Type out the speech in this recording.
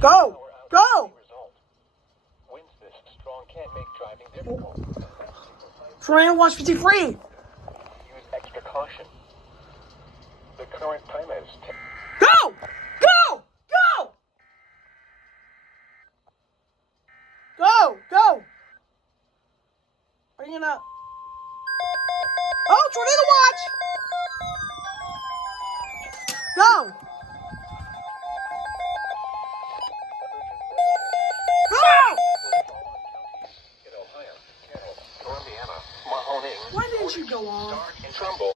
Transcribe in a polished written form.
Go! Go! Winds this strong can't make driving difficult. Tornado wants 53. Use extra caution. The current time is 10. Go! Go! Go! Go! Go! Are you gonna... Oh, tornado watch! Go! Go! In Ohio, Columbiana, Mahoning. Why didn't you go on? Dark and trumble.